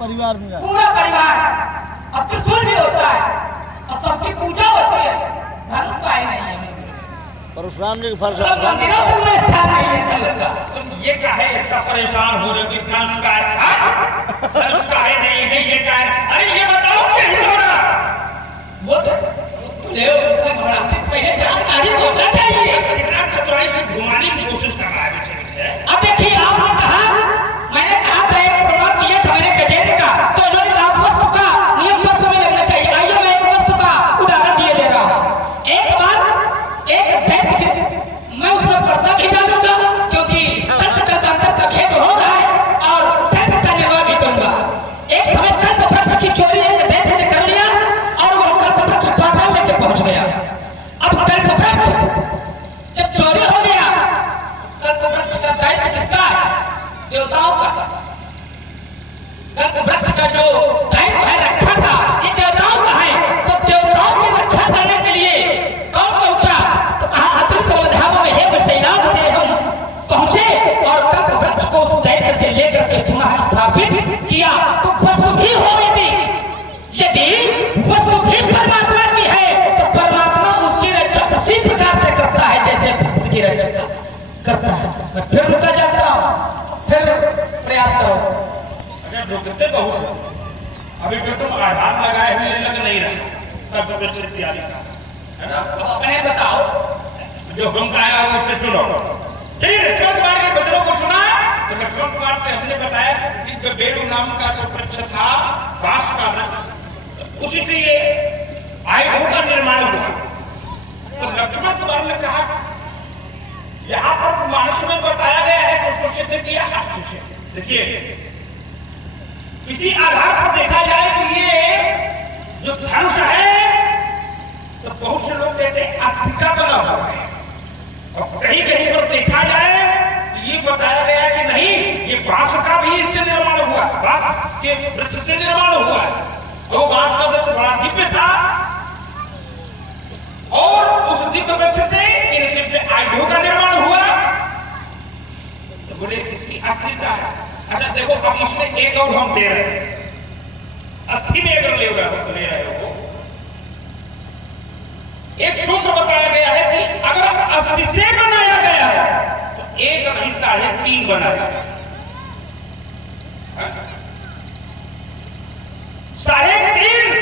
परिवार में पूरा परिवार और त्रिशूल भी होता है और सबकी पूजा होती है। धनुष का ही नहीं है। परशुराम जी के फर्ज मंदिरों में स्थान नहीं है धनुष का। ये क्या है इतना परेशान हो रहे कि धनुष का है धनुष का है नहीं है ये क्या है। अरे ये बताओ क्या हो रहा वो तो ले उसका घबराते पहले जानकारी तो होना चाहिए। कितना चतुराई से घुमाने की कोशिश कर रहा है। अब देखिए आपने कहा मैंने कहा था एक प्रमाण किया था मैंने गजेंद्र का तो इन्होंने लाभ वस्तु का नियम वस्तु में लगना चाहिए। आइए मैं एक वस्तु का उदाहरण दिए दे रहा हूँ। एक बार एक व्यक्ति मैं उसमें पर्दा भी डालूंगा क्योंकि तंत्र तंत्र का भेद हो रहा है और सैन्य का निर्वाह भी करूंगा। एक समय कल्प वृक्ष की चोरी एक दैत्य ने कर लिया और वह कल्प वृक्ष पाताल लेके पहुंच गया। अब कल्प वृक्ष जब चोरी हो गया कल्प वृक्ष का दायित्व किसका है? देवताओं का। कल्प वृक्ष का जो दायित्व है रक्षा का ये देवताओं का है। तो देवताओं की रक्षा करने के लिए कौन पहुंचा? तो कहा अतुलित वधाओं में हे वैशैलाभ दे हम पहुंचे और कल्प वृक्ष को उस दायित्व से लेकर के पुनः स्थापित किया। तो वस्तु भी होगी यदि वस्तु भी परमात्मा की है तो परमात्मा उसकी रक्षा उसी प्रकार से करता है जैसे भक्त की रक्षा करता है। मैं फिर रुका जाता हूँ फिर प्रयास करो। अरे रुकते बहुत अभी तो तुम आधार लगाए हुए लग नहीं रहा तब तो अच्छी तैयारी है ना। अब अपने बताओ जो हम आया वो उसे सुनो। चलिए लक्ष्मण कुमार के वचनों को सुना तो लक्ष्मण कुमार से हमने बताया कि बेड़ू नाम का जो वृक्ष था बांस का वृक्ष उसी से ये आयुधों का निर्माण हुआ। तो लक्ष्मण कुमार ने कहा यहाँ पर मानस में बताया गया है कि उसको सिद्ध किया अस्त्र से। देखिए किसी आधार पर देखा जाए कि ये जो धनुष है तो बहुत से लोग कहते हैं अस्त्र का बना हुआ है और कहीं कहीं पर देखा जाए तो ये बताया गया कि नहीं ये बांस का भी इससे निर्माण हुआ बांस के वृक्ष से निर्माण हुआ है। वो बांस का वृक्ष बड़ा दिव्य था और उस दिव्य वृक्ष से इन दिव्य आयुधों का निर्माण हुआ। तो बोले इसकी अस्थिरता है। अच्छा देखो अब इसमें एक और हम दे रहे हैं अस्थि में अगर ले रहे हो एक सूत्र बताया गया है कि अगर अस्थि से बनाया गया है तो एक नहीं 3.5 बनाया गया 3.5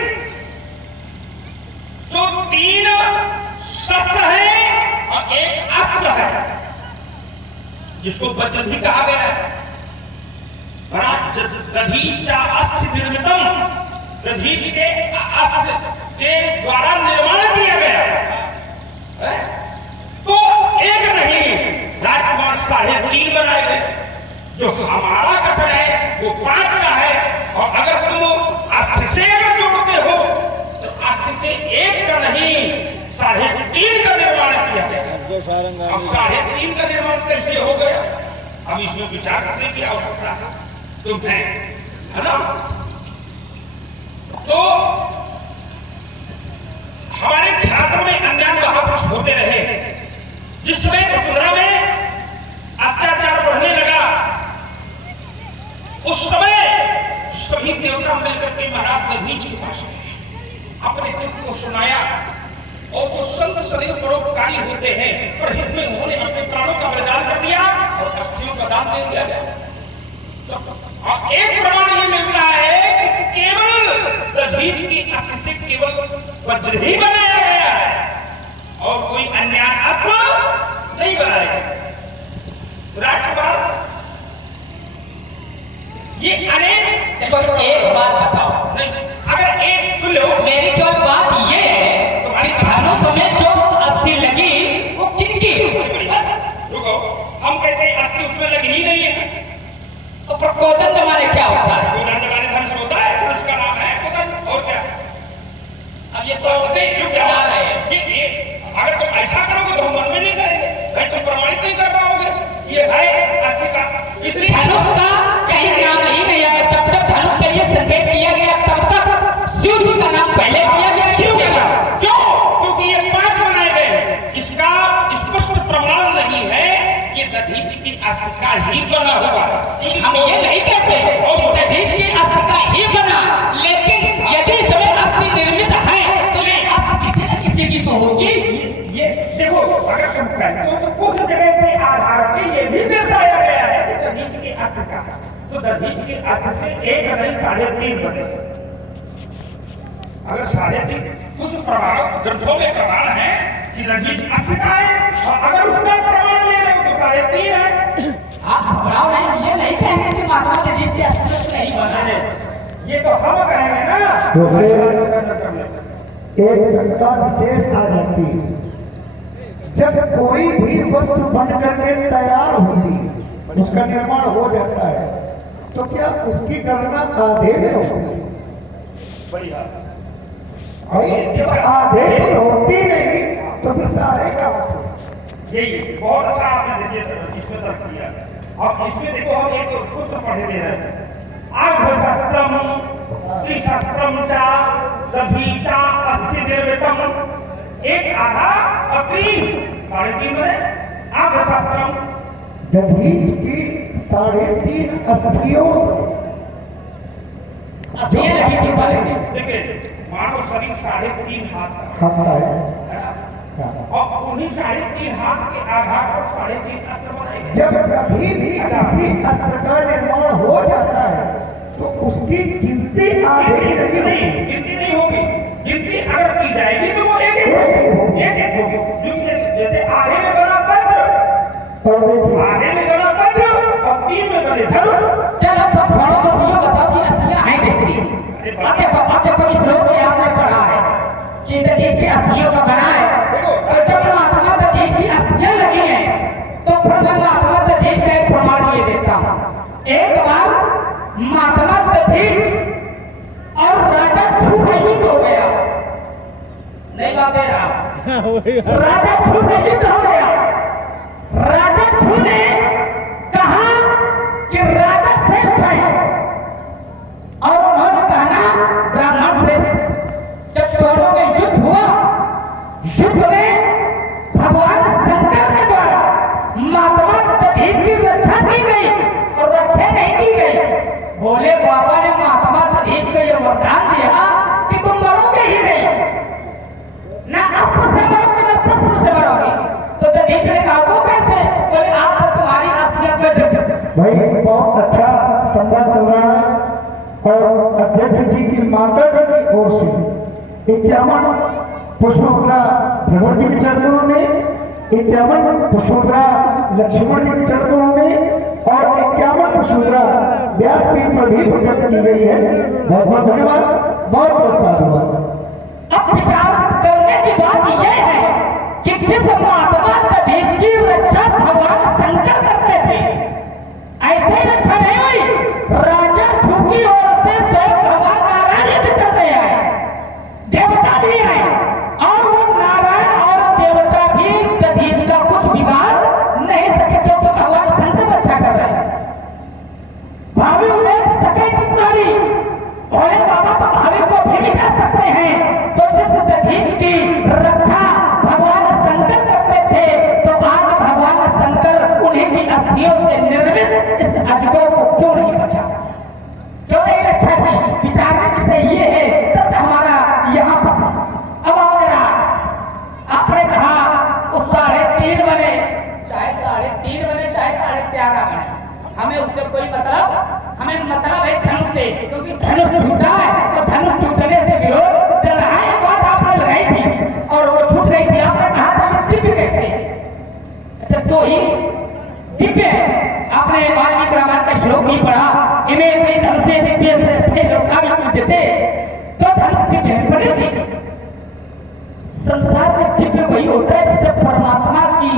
जो 3 शस्त्र है और एक अस्त्र है जिसको वज्र भी कहा गया है। दधीचा अस्त्र निर्मितम दधीच के अस्त्र के द्वारा निर्माण किया गया है। तो एक नहीं राजकुमार 3.5 बनाए गए। जो हमारा कथन है वो 5 का है और अगर तुम अस्त्र से अगर जोड़ते हो तो अस्त्र से 1 का नहीं 3.5 का निर्माण किया गया। अब 3.5 का निर्माण कैसे हो गया हम इसमें विचार करने की आवश्यकता है है ना। तो हमारे ख्यातों में अन्य महापुरुष होते रहे। जिस समय वसुंधरा में अत्याचार बढ़ने लगा उस समय सभी देवता मिलकर के महाराज दधीच के पास गए अपने दुख को सुनाया और वो संत सदैव परोपकारी होते हैं पर हित में उन्होंने अपने प्राणों का बलिदान कर दिया और अस्थियों का दान दे दिया गया। और एक प्रमाण ये मिलता है कि केवल दधीच की अस्त्र से केवल वज्र ही बनाया गया है और कोई अन्य अस्त्र नहीं बनाया गया। राजकुमार ये अनेक एक बात बताओ नहीं अगर एक सुन लो मेरी तो बात ये है तुम्हारी धनुष में जो अस्थि लगी वो किनकी? रुको हम कहते हैं अस्थि उसमें लगी ही नहीं है। तो प्रकोदन जमाने क्या होता है? कोदंड वाले धनुष होता है धनुष का नाम है कोदंड और क्या। अब ये तो क्या आ रहे हैं ये अगर तुम ऐसा करोगे तो हम मन में नहीं करेंगे भाई तुम प्रमाणित नहीं कर पाओगे। ये है अस्थि का इसलिए धनुष का कहीं नाम ही नहीं आया। जब जब धनुष के लिए संकेत किया गया तब तक शिव जी का नाम पहले किया गया। क्यों किया? क्यों? क्योंकि ये 5 बनाए गए। इसका स्पष्ट प्रमाण नहीं है कि दधीच की अस्त्र का ही बना हुआ। हम ये नहीं कहते कि दधीच की अस्त्र का की तो होगी। ये देखो, अगर तुम कहते हो तो कुछ जगह के आधार पे ये भी दर्शाया गया है कि दधीच के अर्थ का, तो दधीच के अर्थ से 1 नहीं 3.5 बने। अगर 3.5 कुछ प्रमाण ग्रंथों में प्रमाण है कि दधीच अर्थ का है, और अगर उसका प्रमाण ले रहे हो तो 3.5 है। आप घबराओ नहीं, ये नहीं कहेंगे कि महात्मा दधीच के अस्तित्व से नहीं बना है। ये तो हम कहेंगे ना। एक शंका विशेष आ जाती है, जब कोई भी वस्तु बन करके तैयार होती है, उसका निर्माण हो जाता है, तो क्या उसकी गणना आधे में होती है? बढ़िया। भाई जब आधे में होती नहीं तो फिर साढ़े कहां से? यही बहुत अच्छा आपने देखिए इसमें तर्क किया। अब इसमें देखो, हम एक सूत्र पढ़े दे रहे हैं, आर्धशास्त्रम त्रिशास्त्रम चा दधीचा अस्थि निर्मितम, 1 आधा और 3 3.5 बने। आर्धशास्त्रम दधीच की 3.5 अस्थियों अस्थियां लगी थी सारे में। देखिए, मानव शरीर 3.5 हाथ का खाता है। है ना? और उन्हीं 3.5 हाथ के आधार पर 3.5 अस्त्र बनाए गए। जब कभी भी किसी अस्त्र का निर्माण हो जाता है तो उसकी गिनती आधे की नहीं होगी। गिनती नहीं होगी। गिनती अगर की जाएगी तो वो एक होगी। जैसे आधे में बना वज्र, आधे में बना वज्र और 3 में बने धनुष। चलो सब छोड़ो, बस ये बताओ कि अस्थियां हैं कैसी? अब देखो इस श्लोक में आपने पढ़ा है कि दधीच की अस्थियों का बना है। तो जब महात्मा दधीच की अस्थियां लगी हैं तो फिर मैं महात्मा दधीच का एक प्रमाण ये देता हूँ। एक बार महात्मा दधीच और राजा छूटे युद्ध हो गया। नहीं बात दे रहा, राजा छूटे युद्ध हो गया। राजा छू ने कहा कि राजा श्रेष्ठ है और उन्होंने कहा ब्राह्मण श्रेष्ठ। जब दोनों में युद्ध हुआ, युद्ध में भगवान शंकर के द्वारा महात्मा दधीच की रक्षा की गई और रक्षा नहीं की गई। भोले बाबा ने महात्मा दधीच को यह वरदान दिया कि तुम मरोगे ही नहीं, ना अस्त्र से मरोगे ना शस्त्र से मरोगे। तो दधीच ने कहा वो कैसे? बोले आज तक तुम्हारी अस्थियां पे भाई बहुत अच्छा संवाद चल रहा है और अध्यक्ष जी की माता जी की ओर से 51 पुष्पोद्रा भगवान जी के चरणों में, 51 पुष्पोद्रा लक्ष्मण जी के चरणों में और 51 पुष्पोद्रा व्यासपीठ पर भी प्रकट की गई है। बहुत बहुत धन्यवाद, बहुत बहुत साधुवाद। अब विचार करने की बात यह है कि जिस महात्मा दधीच की रक्षा भगवान शंकर करते थे, ऐसे ही रक्षा नहीं हुई। राजा छूकी ओर से स्वयं भगवान नारायण युद्ध करने आए, देवता भी आए और वो नारायण और देवता भी दधीच का कुछ बिगाड़ नहीं सके क्योंकि भगवान शंकर रक्षा कर रहे हैं। भावी उल्लेख सके पुरानी भोले बाबा तो भावी को भी मिटा सकते हैं। तो जिस दधीच की रक्षा भगवान शंकर करते थे, तो आज भगवान शंकर उन्हीं की अस्थियों से निर्मित इस अजगर को क्यों नहीं बचा, क्यों नहीं रक्षा की? विचारने का विषय ये है। तब हमारा यहाँ पर अब मेरा आपने कहा वो 3.5 बने, चाहे 3.5 बने चाहे 11.5 बने, हमें उससे कोई मतलब, हमें मतलब है धनुष से, क्योंकि धनुष टूटा है तो धनुष टूटने से विरोध चल रहा है। बात आपने लगाई थी और वो छूट गई थी। आपने कहा था ये दिव्य कैसे? अच्छा, तो ही दिव्य है। आपने वाल्मीकि रामायण का श्लोक भी पढ़ा, इन्हें धनुष दिव्य श्रेष्ठ लोग काव्य पूजते, तो धनुष दिव्य बने थी। संसार में दिव्य वही होता है जिससे परमात्मा की